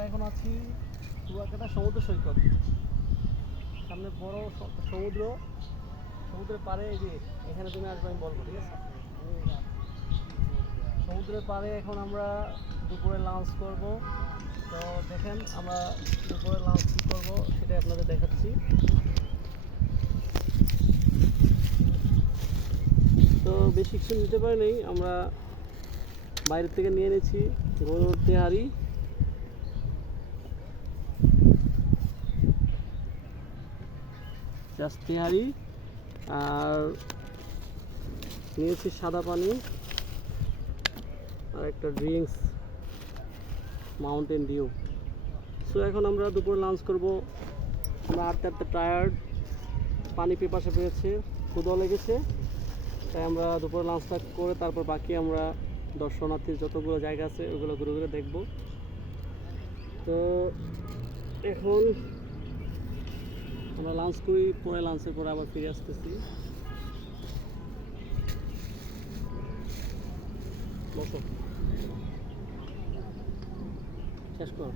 আমরা এখন আছি কুয়াকাটা সমুদ্র সৈকত। সামনে বড় সমুদ্র, সমুদ্রের পাড়ে এই যে এখানে তুমি আসবে আমি বলবো, ঠিক আছে? সমুদ্রের পাড়ে এখন আমরা দুপুরে লাঞ্চ করব। তো দেখেন আমরা দুপুরে লাঞ্চ কী করবো সেটাই আপনাদের দেখাচ্ছি। তো বেশি কিছু নিতে পারি নাই, আমরা বাইরে থেকে নিয়ে এনেছি গরুর তেহারি, জাস্ট তেহারি, আর নিয়েছি সাদা পানি আর একটা ড্রিঙ্কস মাউন্টেন ডিউ। সো এখন আমরা দুপুরে লাঞ্চ করব। আমরা হাঁটতে হাঁটতে টায়ার্ড, পানি পিপাসা পেয়েছে, ক্ষুধা লেগেছে, তাই আমরা দুপুরে লাঞ্চটা করে তারপর বাকি আমরা দর্শনার্থীর যতগুলো জায়গা আছে ওগুলো ঘুরে ঘুরে দেখব। তো এখন আমরা লাঞ্চ করি, পরে লাঞ্চের পরে আবার ফিরে আসতেছি। বসো, শেষ কর।